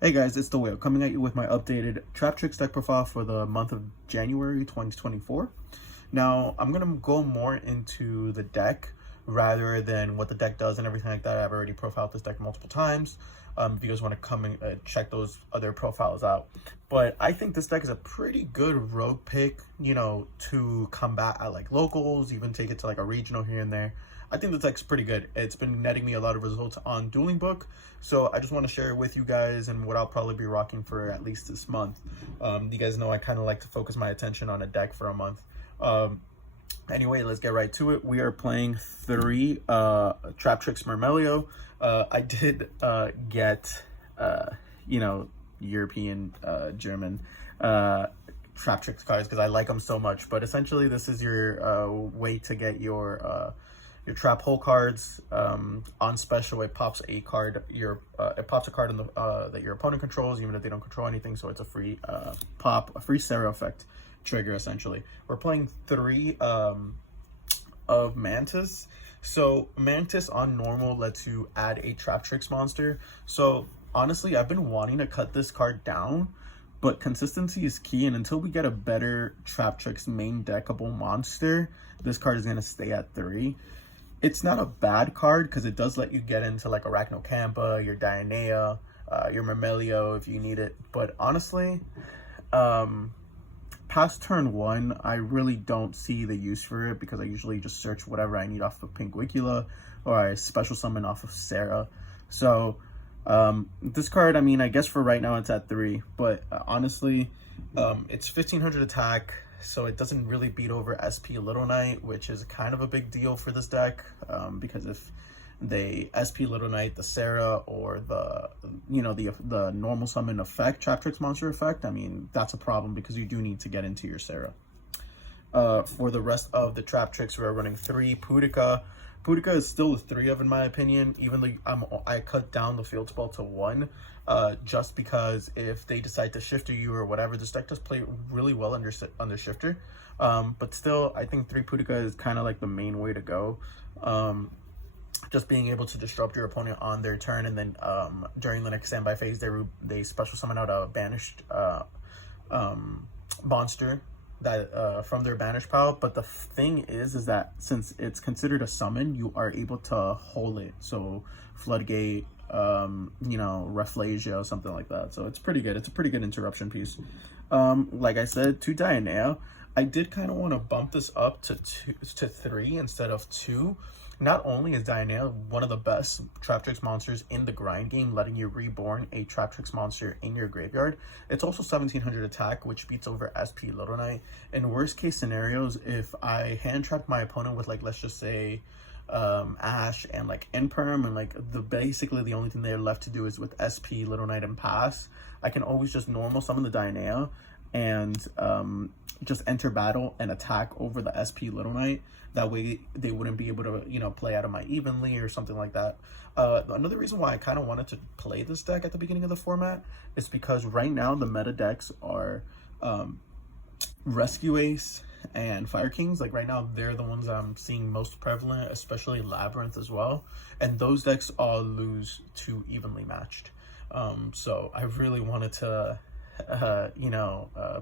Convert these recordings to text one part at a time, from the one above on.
Hey guys, it's the Whale coming at you with my updated Traptrix deck profile for the month of January 2024. Now, I'm going to go more into the deck rather than what the deck does and everything like that. I've already profiled this deck multiple times. If you guys want to come and check those other profiles out. But I think this deck is a pretty good rogue pick, to combat at like locals, even take it to like a regional here and there. I think the deck's pretty good. It's been netting me a lot of results on Dueling Book, so I just want to share it with you guys and what I'll probably be rocking for at least this month. You guys know I kind of like to focus my attention on a deck for a month. Anyway, let's get right to it. We are playing 3 Traptrix Mermelio. I did get, European, German Traptrix cards because I like them so much. But essentially, this is your way to get your trap hole cards. On special, it pops a card. It pops a card in the that your opponent controls, even if they don't control anything. So it's a free pop, a free Sarah effect trigger. Essentially, we're playing 3 of Mantis. So Mantis on normal lets you add a Traptrix monster. So honestly, I've been wanting to cut this card down, but consistency is key, and until we get a better Traptrix main deckable monster, this card is going to stay at 3. It's not a bad card because it does let you get into like Arachnocampa, your Dionea, your Mermelio if you need it. But honestly, past turn 1, I really don't see the use for it because I usually just search whatever I need off of Pinkwicula or I special summon off of Sarah. So this card, I mean, I guess for right now it's at 3, but honestly, it's 1500 attack. So it doesn't really beat over SP Little Knight, which is kind of a big deal for this deck, because if they SP Little Knight, the Sarah, or the normal summon effect, Traptrix monster effect, I mean, that's a problem because you do need to get into your Sarah. For the rest of the Traptrix, we're running 3 Pudica. Pudica is still a 3 of in my opinion, even though I cut down the field spell to 1, just because if they decide to shifter you or whatever, this deck does play really well under shifter. But still, I think 3 Pudica is kind of like the main way to go. Just being able to disrupt your opponent on their turn, and then during the next standby phase, they special summon out a banished monster that from their banish pile. But the thing is that since it's considered a summon, you are able to hold it. So Floodgate, Rafflesia, something like that. So it's pretty good. It's a pretty good interruption piece. Like I said, to Dionea, I did kind of want to bump this up to 3 instead of 2. Not only is Dionea one of the best Traptrix monsters in the grind game, letting you reborn a Traptrix monster in your graveyard, it's also 1700 attack, which beats over SP Little Knight. In worst case scenarios, if I hand trap my opponent with, like, let's just say Ash and like Imperm, and like basically the only thing they're left to do is with SP Little Knight and pass, I can always just normal summon the Dionea and just enter battle and attack over the SP Little Knight. That way they wouldn't be able to, play out of my evenly or something like that. Another reason why I kind of wanted to play this deck at the beginning of the format is because right now the meta decks are Rescue Ace and Fire Kings. Like right now, they're the ones I'm seeing most prevalent, especially Labyrinth as well. And those decks all lose to evenly matched. So I really wanted to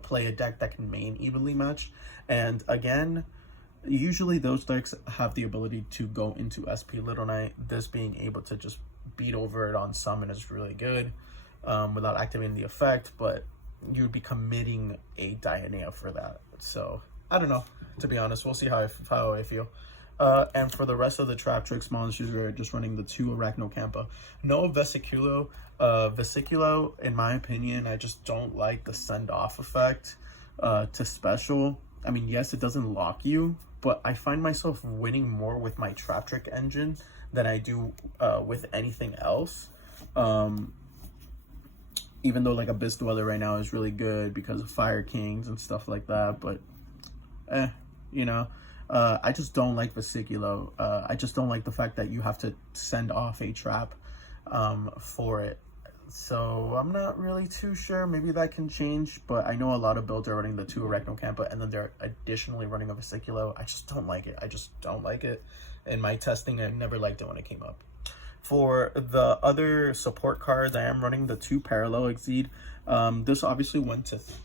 play a deck that can main evenly matched. And again, usually those decks have the ability to go into SP Little Knight. This being able to just beat over it on summon is really good, without activating the effect, but you'd be committing a Dionea for that. So I don't know, to be honest. We'll see how I feel. And for the rest of the Traptrix monsters, we're just running the 2 Arachnocampa. No Vesiculo. Vesiculo, in my opinion, I just don't like the send-off effect to special. I mean, yes, it doesn't lock you, but I find myself winning more with my Traptrix engine than I do with anything else. Even though like Abyss Dweller right now is really good because of Fire Kings and stuff like that, but I just don't like Vesiculo. I just don't like the fact that you have to send off a trap for it. So I'm not really too sure. Maybe that can change, but I know a lot of builds are running the 2 Arachnocampa, and then they're additionally running a Vesiculo. I just don't like it. I just don't like it. In my testing, I never liked it when it came up. For the other support cards, I am running the 2 Parallel Exceed. This obviously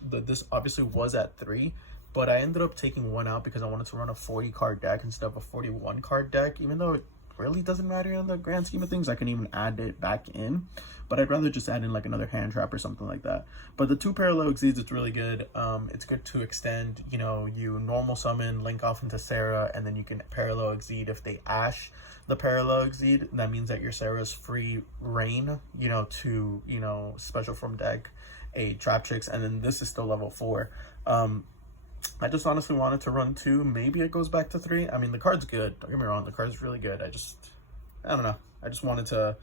this obviously was at 3, but I ended up taking 1 out because I wanted to run a 40 card deck instead of a 41 card deck, even though it really doesn't matter in the grand scheme of things. I can even add it back in, but I'd rather just add in like another hand trap or something like that. But the 2 Parallel Exceeds, it's really good. It's good to extend, you know, you normal summon, link off into Sarah, and then you can Parallel Exceed. If they Ash the Parallel Exceed, that means that your Sarah's free reign, you know, to, you know, special from deck a Traptrix, and then this is still level 4. I just honestly wanted to run 2. Maybe it goes back to 3. I mean, the card's good. Don't get me wrong, the card's really good. I don't know. I just wanted to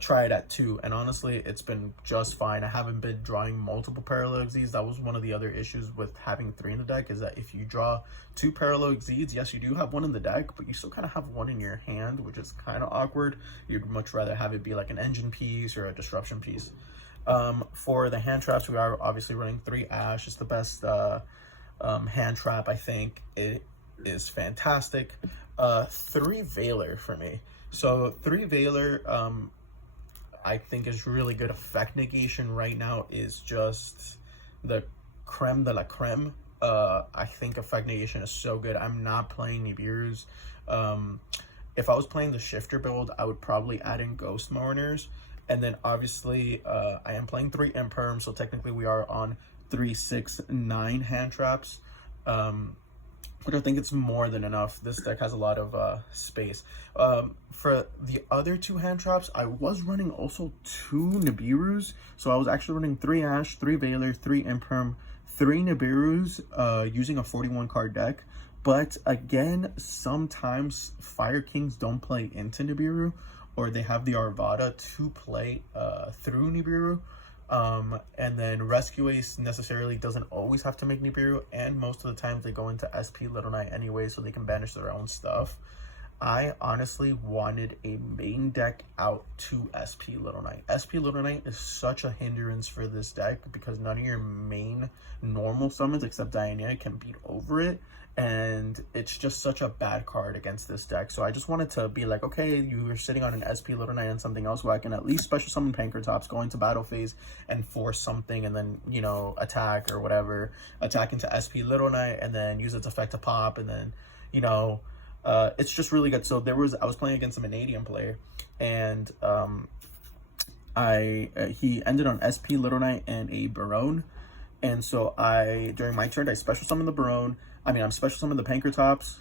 try it at 2, and honestly, it's been just fine. I haven't been drawing multiple Parallel Exceeds. That was one of the other issues with having 3 in the deck, is that if you draw 2 Parallel Exceeds, yes, you do have 1 in the deck, but you still kind of have 1 in your hand, which is kind of awkward. You'd much rather have it be like an engine piece or a disruption piece. For the hand traps, we are obviously running 3 Ash. It's the best hand trap, I think. It is fantastic. 3 Veiler for me. So 3 Veiler, I think is really good. Effect negation right now is just the creme de la creme. I think effect negation is so good. I'm not playing Nibiru's. If I was playing the shifter build, I would probably add in Ghost Mourners. And then obviously I am playing 3 Imperm, so technically we are on 3, 6, 9 hand traps. But I think it's more than enough. This deck has a lot of space. For the other 2 hand traps, I was running also 2 Nibiru's. So I was actually running 3 Ash, 3 Veiler, 3 Imperm, 3 Nibiru's using a 41 card deck. But again, sometimes Fire Kings don't play into Nibiru, or they have the Arvada to play through Nibiru. And then Rescue Ace necessarily doesn't always have to make Nibiru, and most of the times they go into SP Little Knight anyway, so they can banish their own stuff. I honestly wanted a main deck out to SP Little Knight. SP Little Knight is such a hindrance for this deck because none of your main normal summons except Diana can beat over it, and it's just such a bad card against this deck. So I just wanted to be like, okay, you were sitting on an SP Little Knight and something else where I can at least special summon Pankratops, go into battle phase and force something, and then, you know, attack or whatever, attack into SP Little Knight and then use its effect to pop, and then, you know, it's just really good. So I was playing against a Vanadium player, and he ended on SP Little Knight and a Barone, and so during my turn I special summoned the Barone. I'm special summoned the Pankratops.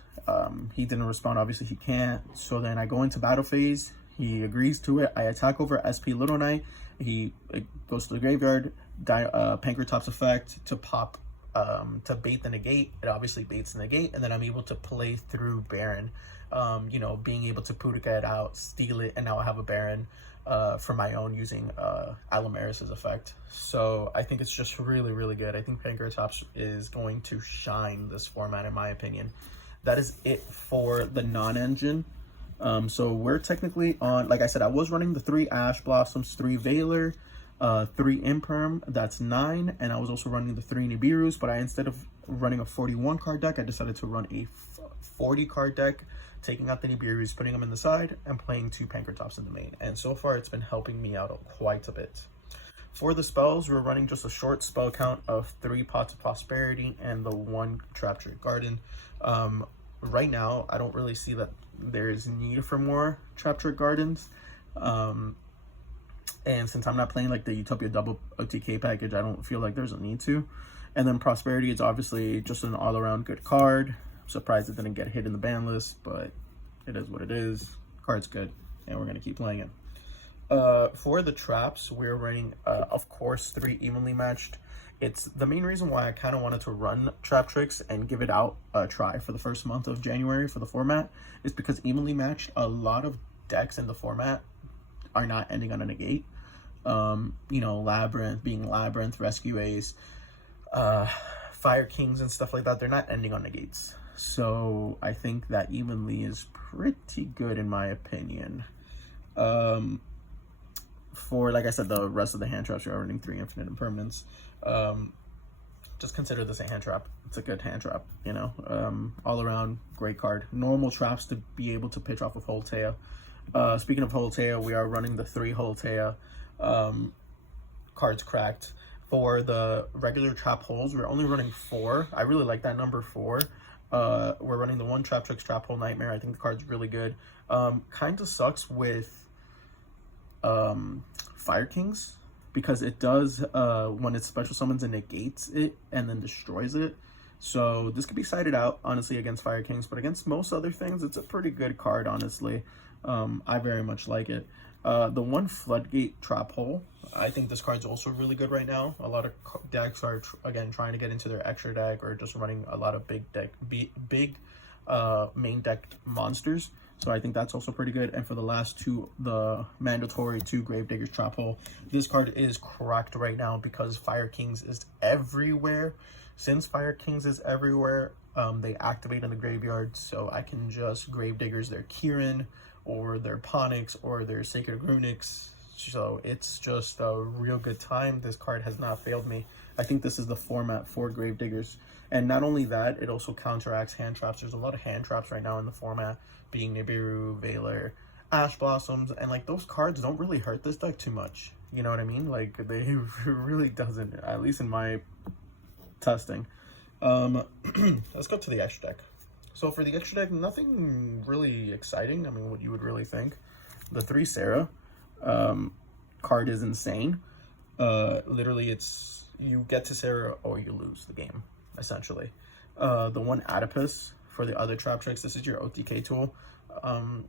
He didn't respond, obviously he can't. So then I go into battle phase. He agrees to it. I attack over SP Little Knight. He goes to the graveyard. Pankratops effect to pop, to bait the negate. It obviously baits the negate, and then I'm able to play through Baron. You know, being able to Pudica it out, steal it, and now I have a Baron for my own using Alamaris' effect. So I think it's just really, really good. I think Pankratops is going to shine this format, in my opinion. That is it for the non-engine. So we're technically on, like I said, I was running the 3 Ash Blossoms, 3 Veiler, 3 Imperm, that's 9, and I was also running the 3 Nibiru's, but instead of running a 41 card deck, I decided to run a 40 card deck, taking out the Nibiru's, putting them in the side, and playing 2 Pankratops in the main. And so far, it's been helping me out quite a bit. For the spells, we're running just a short spell count of 3 Pots of Prosperity and the 1 Traptrix Garden. Right now, I don't really see that there's need for more Traptrix Gardens. And since I'm not playing like the Utopia double OTK package, I don't feel like there's a need to. And then Prosperity is obviously just an all-around good card. I'm surprised it didn't get hit in the ban list, but it is what it is. Card's good, and we're going to keep playing it. For the traps, we're running, of course, 3 evenly matched. It's the main reason why I kind of wanted to run Traptrix and give it out a try for the first month of January for the format, is because evenly matched, a lot of decks in the format are not ending on a negate. You know, Labyrinth, being Labyrinth, Rescue Ace, Fire Kings and stuff like that, they're not ending on negates. So I think that evenly is pretty good in my opinion. For, like I said, the rest of the hand traps, you're running 3 Infinite Impermanence. Just consider this a hand trap. It's a good hand trap, you know. All around great card. Normal traps to be able to pitch off of Holtea. Speaking of Holtea, we are running the 3 Holtea cards cracked. For the regular trap holes, we're only running 4. I really like that number 4. We're running the 1 Traptrix Trap Hole Nightmare. I think the card's really good. Kind of sucks with Fire Kings, because it does, when it special summons and negates it and then destroys it. So this could be sided out, honestly, against Fire Kings, but against most other things, it's a pretty good card, honestly. I very much like it. The 1 Floodgate Trap Hole, I think this card's also really good right now. A lot of decks are, again, trying to get into their extra deck or just running a lot of big main deck monsters. So I think that's also pretty good. And for the last 2, the mandatory 2 Gravediggers Trap Hole, this card is cracked right now because Fire Kings is everywhere. Since Fire Kings is everywhere, they activate in the graveyard, so I can just Gravediggers their Kieran or their Ponix or their Sacred Runics. So it's just a real good time. This card has not failed me. I think this is the format for Gravediggers. And not only that, it also counteracts hand traps. There's a lot of hand traps right now in the format, being Nibiru, Valor, Ash Blossoms, and like those cards don't really hurt this deck too much. You know what I mean? Like they really doesn't, at least in my testing. Let's go to the extra deck. So for the extra deck, nothing really exciting. I mean, what you would really think. The 3 Sarah card is insane. Literally, it's you get to Sarah or you lose the game, essentially. The 1 Adipus for the other Traptrix, this is your OTK tool.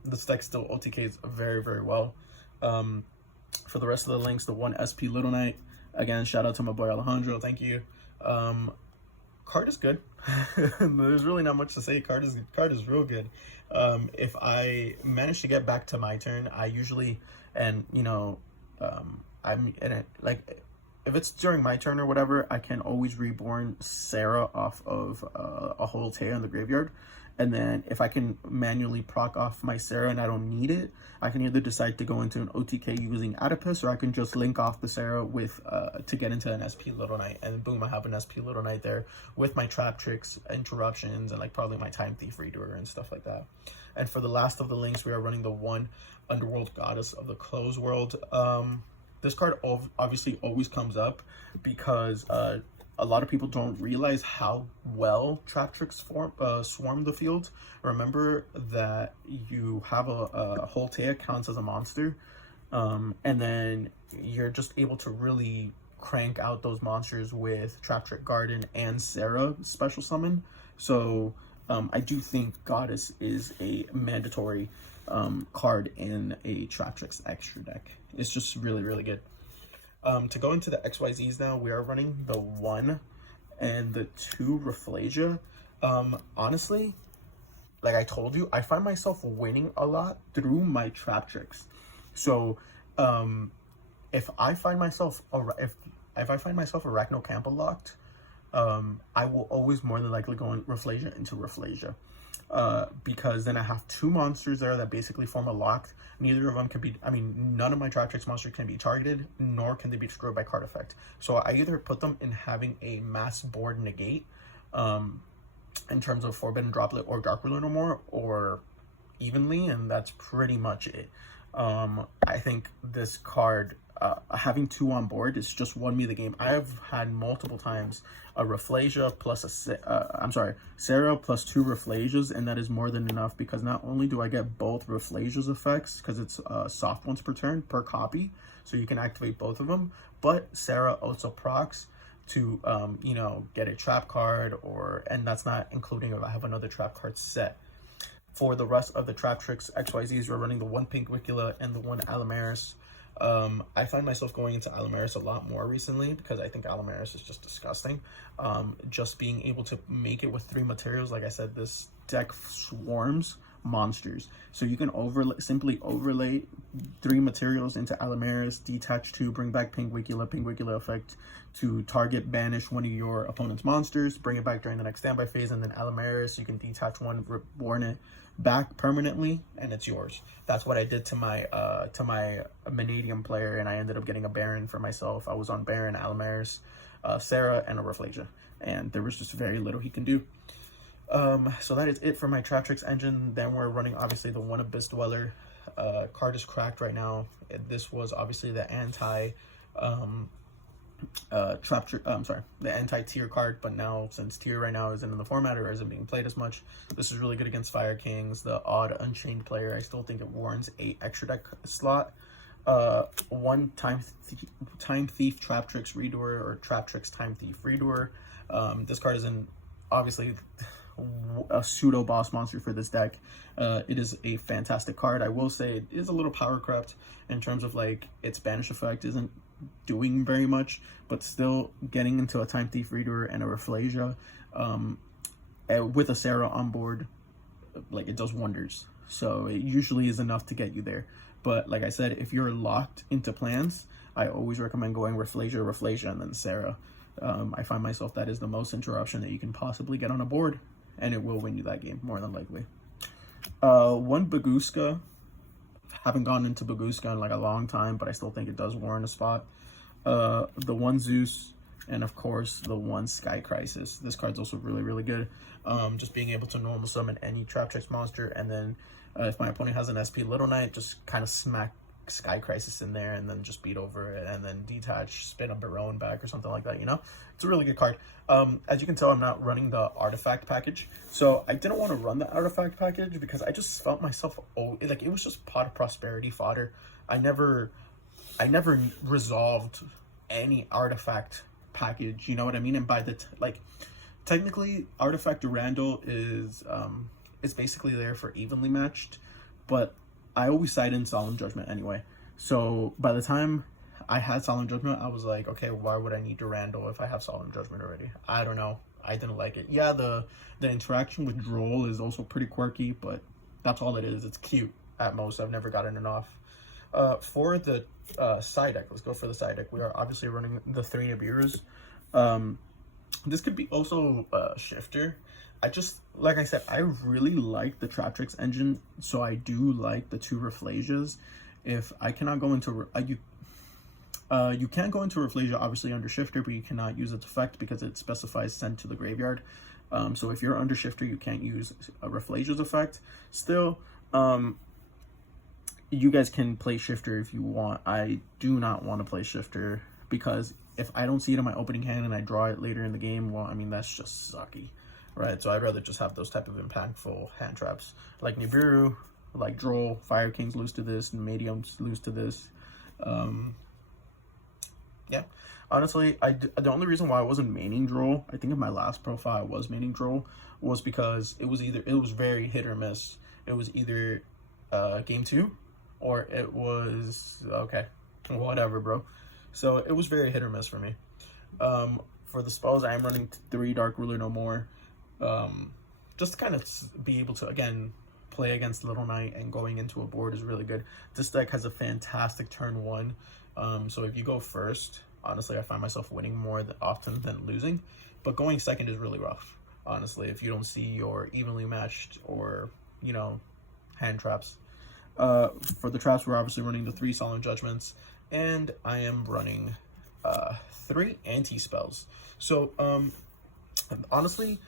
This deck still OTKs very, very well. For the rest of the links, the 1 SP Little Knight. Again, shout out to my boy Alejandro. Thank you. Card is good. There's really not much to say. Card is real good. If I manage to get back to my turn, I usually, and you know, I'm in it, like if it's during my turn or whatever, I can always reborn Sarah off of a Holtea in the graveyard. And then if I can manually proc off my Sarah and I don't need it, I can either decide to go into an OTK using Adipus, or I can just link off the Sarah with to get into an SP Little Knight, and boom, I have an SP Little Knight there with my Traptrix interruptions and like probably my Time Thief Redoer and stuff like that. And for the last of the links, we are running the 1 Underworld Goddess of the Closed World. This card obviously always comes up because a lot of people don't realize how well Traptrix swarm the field. Remember that you have a Holtea counts as a monster, and then you're just able to really crank out those monsters with Traptrix Garden and Sarah special summon. So I do think Goddess is a mandatory card in a Traptrix extra deck. It's just really, really good. To go into the XYZs now, we are running the 1 and the 2 Rafflesia. Honestly, like I told you, I find myself winning a lot through my Traptrix. So if I find myself if I find myself Arachno Campa locked, I will always more than likely go in Rafflesia into Rafflesia. Because then I have 2 monsters there that basically form a lock. Neither of them can be, I mean, none of my Traptrix monsters can be targeted, nor can they be destroyed by card effect. So I either put them in having a mass board negate, in terms of Forbidden Droplet or Dark Ruler no more, or evenly, and that's pretty much it. I think this card, having 2 on board, it's just won me the game. I have had multiple times a Rafflesia plus Sarah plus 2 Rafflesias, and that is more than enough, because not only do I get both Rafflesia's effects, because it's soft once per turn per copy, so you can activate both of them, but Sarah also procs to you know, get a trap card, and that's not including if I have another trap card set. For the rest of the Traptrix XYZs, we're running the 1 Pinkwicula and the 1 Alamaris. I find myself going into Alamaris a lot more recently because I think Alamaris is just disgusting. Just being able to make it with 3 materials, like I said, this deck swarms monsters. So you can simply overlay 3 materials into Alamaris, detach 2, bring back Pinkwicula effect to target, banish one of your opponent's monsters, bring it back during the next standby phase, and then Alamaris, you can detach 1, reborn it back permanently, and it's yours. That's what I did to my Vanadium player, and I ended up getting a Baron for myself. I was on Baron, Alamaris, Sarah, and a Rafflesia, and there was just very little he can do. So that is it for my Traptrix engine. Then we're running obviously the 1 Abyss Dweller. card is cracked right now. This was obviously the anti the anti-tier card, but now since tier right now isn't in the format or isn't being played as much, this is really good against Fire Kings, the odd Unchained player. I still think it warrants 8 extra deck slot. One Time Thief Traptrix Redoer or Traptrix Time Thief Redoer. This card is obviously a pseudo boss monster for this deck. It is a fantastic card. I will say it is a little power crept in terms of like its banish effect isn't doing very much, but still getting into a Time Thief Reader and a Rafflesia with a Sarah on board, like it does wonders. So it usually is enough to get you there. But like I said, if you're locked into plans, I always recommend going Rafflesia, and then Sarah. I find myself that is the most interruption that you can possibly get on a board, and it will win you that game more than likely. One Baguska. Haven't gone into Baguska in like a long time, but I still think it does warrant a spot. The one Zeus, and of course the one Sky Crisis. This card's also really, really good. Just being able to normal summon any Traptrix monster, and then if my opponent has an SP Little Knight, just kind of smack Sky Crisis in there and then just beat over it and then detach, spin a Baron back or something like that, you know? It's a really good card. As you can tell, I'm not running the artifact package. So I didn't want to run the artifact package because I just felt myself, like it was just pot of prosperity fodder. I never resolved any artifact package, you know what I mean? And by the, technically artifact Durandal is basically there for evenly matched, but I always side in Solemn Judgment anyway. So by the time I had Solemn Judgment, I was like, okay, why would I need Durandal if I have Solemn Judgment already? I don't know. I didn't like it. Yeah, the interaction with Droll is also pretty quirky, but that's all it is. It's cute at most. I've never gotten it off. For the side deck, let's go for the side deck. We are obviously running the 3 Nibiru's. This could be also Shifter. Like I said, I really like the Traptrix engine, so I do like the 2 Rafflesias. If I cannot go into you can go into Rafflesia obviously under Shifter, but you cannot use its effect because it specifies send to the graveyard. So if you're under Shifter, you can't use a Rafflesia's effect. Still, you guys can play Shifter if you want. I do not want to play Shifter because if I don't see it in my opening hand and I draw it later in the game, well, I mean, that's just sucky. Right, so I'd rather just have those type of impactful hand traps like Nibiru, like Droll. Fire Kings lose to this, and Mediums lose to this. Yeah, honestly, the only reason why I wasn't maining Droll, I think in my last profile I was maining Droll, was because it was very hit or miss. It was either game 2 or it was okay, whatever, bro. So it was very hit or miss for me. For the spells, I am running 3 Dark Ruler No More. Just to kind of be able to, again, play against Little Knight and going into a board is really good. This deck has a fantastic turn 1. So if you go first, honestly, I find myself winning more often than losing. But going second is really rough, honestly, if you don't see your evenly matched or, you know, hand traps. For the traps, we're obviously running the 3 Solemn Judgments. And I am running 3 anti-spells. So, honestly,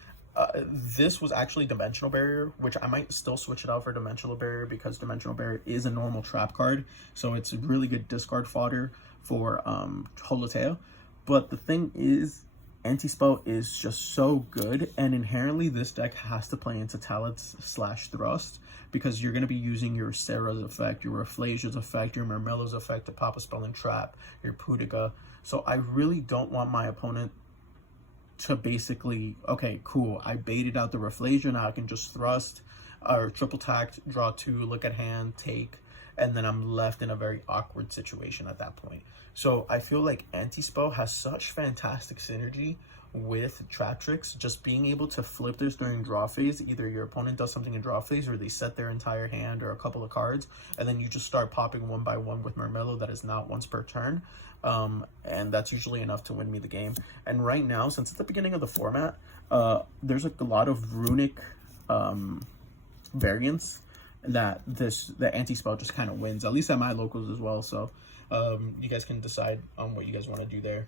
this was actually Dimensional Barrier, which I might still switch it out for Dimensional Barrier because Dimensional Barrier is a normal trap card, so it's really good discard fodder for Holotea. But the thing is, Anti-Spell is just so good, and inherently this deck has to play into Talents / Thrust because you're going to be using your Sarah's effect, your Rafflesia's effect, your Mermello's effect to pop a spell and trap, your Pudiga. So I really don't want my opponent to basically, okay, cool, I baited out the Rafflesia, now I can just thrust or triple tact, draw 2, look at hand, take, and then I'm left in a very awkward situation at that point. So I feel like Anti-Spell has such fantastic synergy with Traptrix, just being able to flip this during draw phase. Either your opponent does something in draw phase or they set their entire hand or a couple of cards, and then you just start popping one by one with Mermello that is not once per turn. And that's usually enough to win me the game. And right now, since it's the beginning of the format, there's like a lot of runic variants that the anti-spell just kind of wins, at least at my locals as well. So you guys can decide on what you guys want to do there.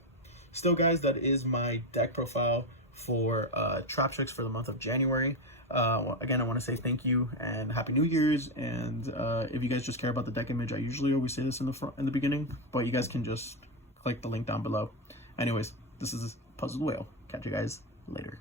Still, guys, that is my deck profile for Traptrix for the month of January. Again, I want to say thank you and Happy New Year's. And if you guys just care about the deck image, I usually always say this in the beginning, but you guys can just click the link down below. Anyways, this is Puzzled Whale. Catch you guys later.